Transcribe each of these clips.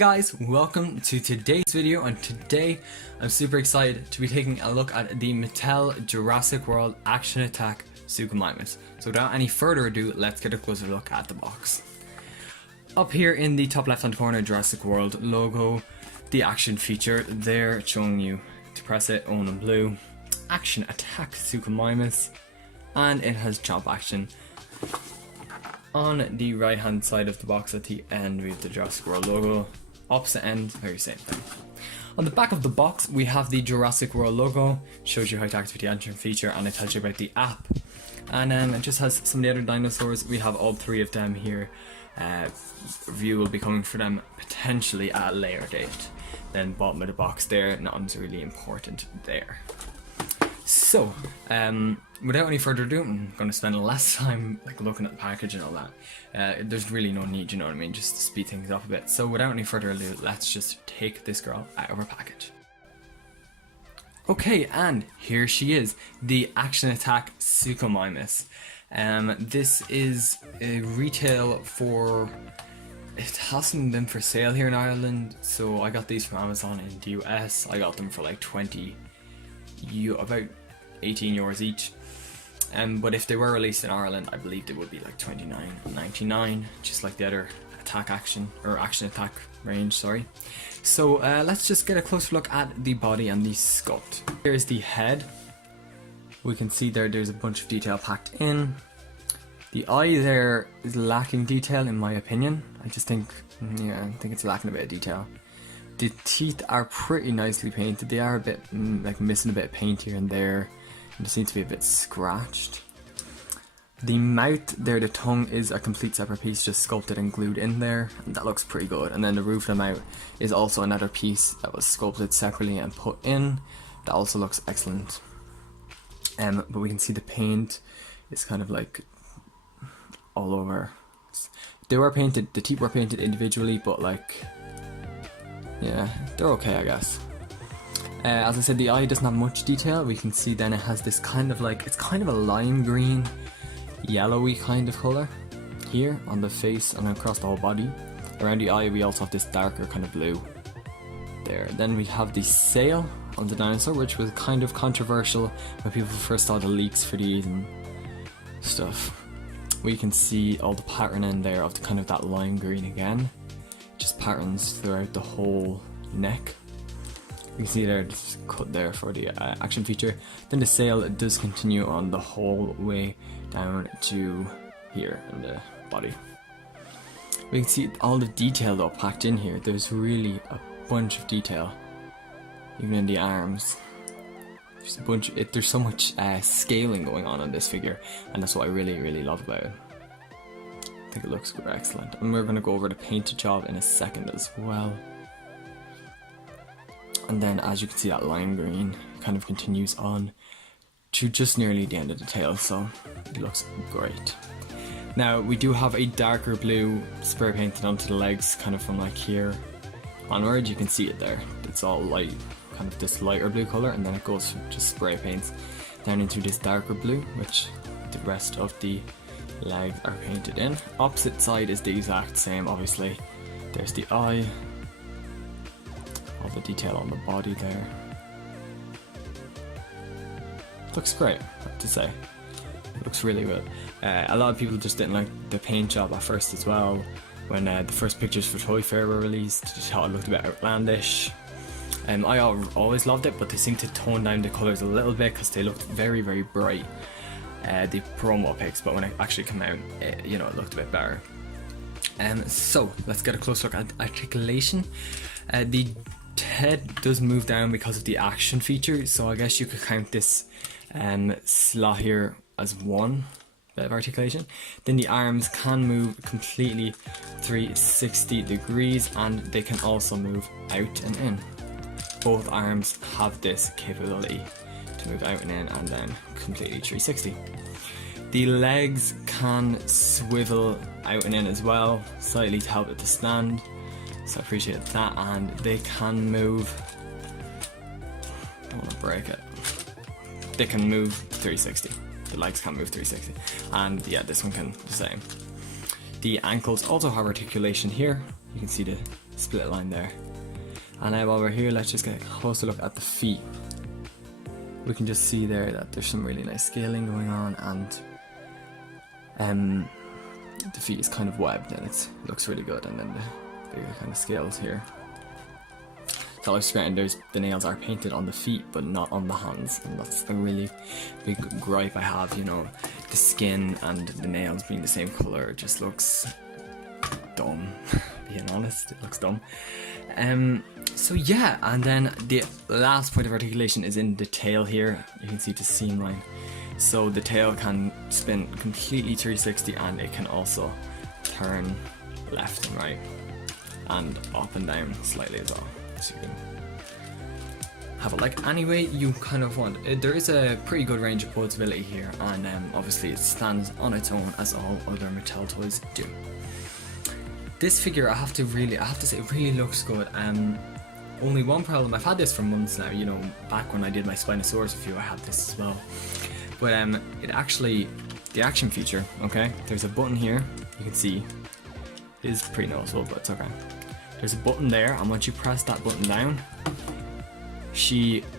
Guys, welcome to today's video, and today I'm super excited to be taking a look at the Mattel Jurassic World Action Attack Suchomimus. So without any further ado, let's get a closer look at the box. Up here in the top left hand corner, Jurassic World logo, the action feature there showing you to press it, own in blue, Action Attack Suchomimus, and it has jump action. On the right hand side of the box at the end we have the Jurassic World logo. Opposite end, very same thing. On the back of the box we have the Jurassic World logo, shows you how to activate the action feature, and it tells you about the app. And it just has some of the other dinosaurs. We have all three of them here. Review will be coming for them potentially at a later date. Then bottom of the box there, nothing's really important there. So, without any further ado, I'm going to spend less time looking at the package and all that. There's really no need, you know what I mean, just to speed things up a bit. So without any further ado, let's just take this girl out of her package. Okay, and here she is, the Action Attack Suchomimus. This is a retail for... It hasn't been for sale here in Ireland, so I got these from Amazon in the US. I got them for like about 18 euros each. But if they were released in Ireland, I believe they would be like $29.99, just like the other action attack range, sorry. So let's just get a closer look at the body and the sculpt. Here's the head. We can see there's a bunch of detail packed in. The eye there is lacking detail in my opinion. I think it's lacking a bit of detail. The teeth are pretty nicely painted. They are a bit missing a bit of paint here and there. It seems to be a bit scratched. The mouth there, the tongue is a complete separate piece, just sculpted and glued in there, and that looks pretty good. And then the roof of the mouth is also another piece that was sculpted separately and put in. That also looks excellent. But we can see the paint is kind of like all over. They were painted, the teeth were painted individually, but yeah, they're okay, I guess. As I said, the eye doesn't have much detail. We can see then it has this kind of it's kind of a lime green, yellowy kind of colour here on the face and across the whole body. Around the eye we also have this darker kind of blue there. Then we have the sail on the dinosaur, which was kind of controversial when people first saw the leaks for these and stuff. We can see all the pattern in there of that lime green again. Just patterns throughout the whole neck. You can see there, just cut there for the action feature. Then the sail does continue on the whole way down to here in the body. We can see all the detail though packed in here. There's really a bunch of detail, even in the arms. There's a bunch. There's so much scaling going on this figure, and that's what I really love about it. I think it looks excellent, and we're going to go over the painted job in a second as well. And then, as you can see, that lime green kind of continues on to just nearly the end of the tail, so it looks great. Now, we do have a darker blue spray painted onto the legs, kind of from here onward. You can see it there. It's all light, kind of this lighter blue colour, and then it goes just spray paints down into this darker blue, which the rest of the legs are painted in. Opposite side is the exact same, obviously. There's the eye. All the detail on the body there. Looks great, I have to say. It looks really good. A lot of people just didn't like the paint job at first as well. When the first pictures for Toy Fair were released, they thought it looked a bit outlandish. I always loved it, but they seem to tone down the colours a little bit because they looked very bright. The promo pics, but when it actually came out, it looked a bit better. So let's get a close look at Articulation. The head does move down because of the action feature, so I guess you could count this slot here as one bit of articulation. Then the arms can move completely 360 degrees, and they can also move out and in. Both arms have this capability to move out and in, and then completely 360. The legs can swivel out and in as well, slightly to help it to stand. So I appreciate that, and they can move, don't want to break it, they can move 360, the legs can move 360, and yeah, this one can the same. The ankles also have articulation here, you can see the split line there. And now while we're here, let's just get a closer look at the feet. We can just see there that there's some really nice scaling going on, and the feet is kind of webbed and it looks really good, and then the bigger kind of scales here. That looks great, and the nails are painted on the feet but not on the hands, and that's a really big gripe I have, you know, the skin and the nails being the same colour. It just looks dumb, being honest, it looks dumb. So yeah, and then the last point of articulation is in the tail here. You can see the seam line. So the tail can spin completely 360, and it can also turn left and right and up and down slightly as well. So you can have it like any way you kind of want. There is a pretty good range of posability here, and obviously it stands on its own as all other Mattel toys do. This figure, I have to say, it really looks good. Only one problem, I've had this for months now, you know, back when I did my Spinosaurus review I had this as well. But it actually, the action feature, okay, there's a button here, you can see, it is pretty noticeable, but it's okay. There's a button there, and once you press that button down,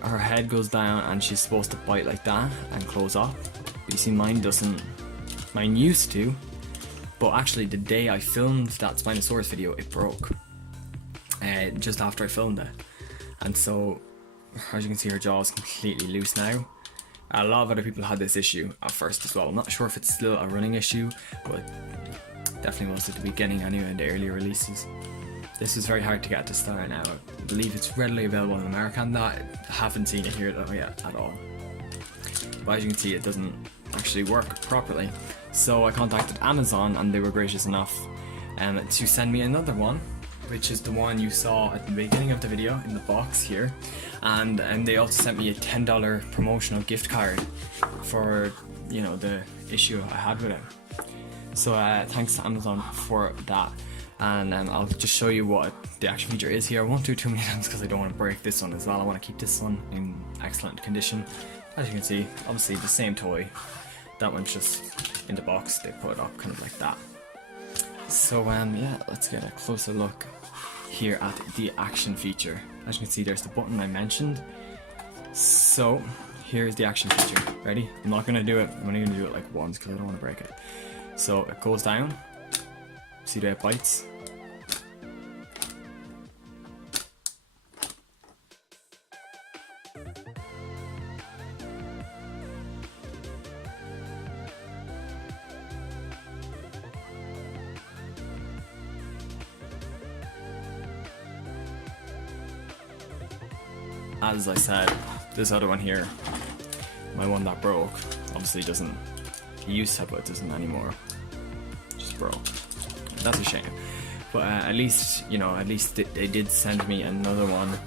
her head goes down and she's supposed to bite like that and close up. But you see, mine doesn't, mine used to, but actually the day I filmed that Spinosaurus video, it broke. Just after I filmed it, and so as you can see, her jaw is completely loose now. A lot of other people had this issue at first as well. I'm not sure if it's still a running issue, but definitely was at the beginning anyway, in the earlier releases. This was very hard to get to start now. I believe it's readily available in America, and I haven't seen it here though yet at all. But as you can see, it doesn't actually work properly. So I contacted Amazon, and they were gracious enough to send me another one, which is the one you saw at the beginning of the video in the box here, and they also sent me a $10 promotional gift card for, you know, the issue I had with it. So thanks to Amazon for that, and I'll just show you what the action feature is here. I won't do it too many times because I don't want to break this one as well. I want to keep this one in excellent condition. As you can see, obviously the same toy. That one's just in the box, they put it up kind of like that. So yeah, let's get a closer look here at the action feature. As you can see, there's the button I mentioned. So here's the action feature. Ready? I'm not gonna do it. I'm only gonna do it like once because I don't want to break it. So it goes down. See the way it bites? As I said, this other one here, my one that broke, obviously doesn't, it used to, but it doesn't anymore, just broke. That's a shame, but at least, you know, at least they did send me another one,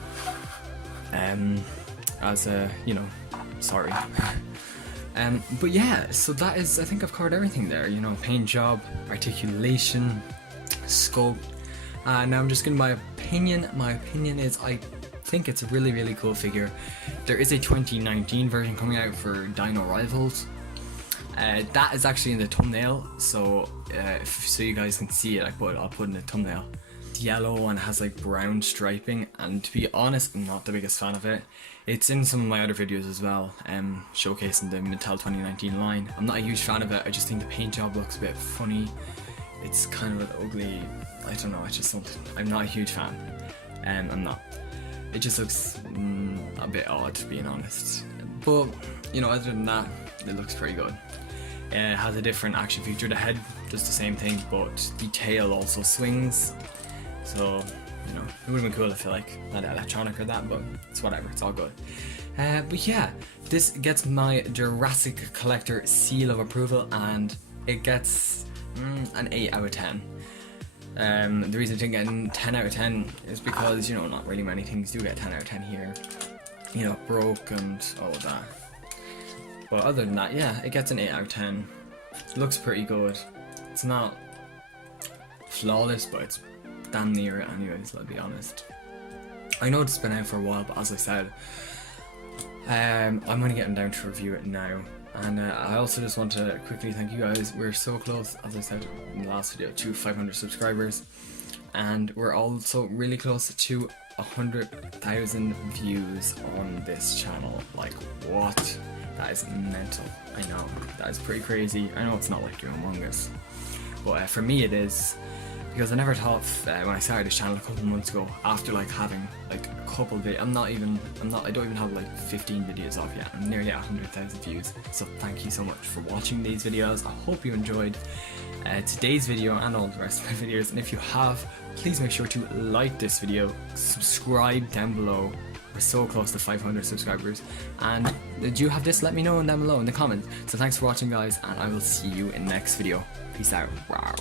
as a, you know, sorry. But yeah, so that is, I think I've covered everything there, you know, paint job, articulation, sculpt. Now I'm just giving my opinion. My opinion is I think it's a really cool figure. There is a 2019 version coming out for Dino Rivals. That is actually in the thumbnail, so so you guys can see it. I'll put in the thumbnail. It's yellow and has like brown striping, and to be honest, I'm not the biggest fan of it. It's in some of my other videos as well, showcasing the Mattel 2019 line. I'm not a huge fan of it. I just think the paint job looks a bit funny. It's kind of an ugly, I don't know, I just don't, I'm not a huge fan. I'm not. It just looks a bit odd, being honest. But, you know, other than that, it looks pretty good. It has a different action feature. The head does the same thing, but the tail also swings. So, you know, it would have been cool, I feel like, not electronic or that, but it's whatever, it's all good. But yeah, this gets my Jurassic Collector seal of approval, and it gets an 8 out of 10. The reason it didn't get 10 out of 10 is because, you know, not really many things do get 10 out of 10 here. You know, broke and all of that. But other than that, yeah, it gets an 8 out of 10. It looks pretty good. It's not flawless, but it's damn near it anyways, let's be honest. I know it's been out for a while, but as I said, I'm only getting down to review it now. And I also just want to quickly thank you guys. We're so close, as I said in the last video, to 500 subscribers. and we're also really close to 100,000 views on this channel. Like, what? That is mental. I know, that is pretty crazy. I know it's not like doing Among Us, but for me it is, because I never thought when I started this channel a couple months ago, after like having like a couple of videos, I don't even have like 15 videos off yet. I'm nearly at 100,000 views. So thank you so much for watching these videos. I hope you enjoyed today's video and all the rest of my videos. And if you have, please make sure to like this video, subscribe down below. We're so close to 500 subscribers. And do you have this? Let me know down below in the comments. So thanks for watching, guys, and I will see you in the next video. Peace out. Wow.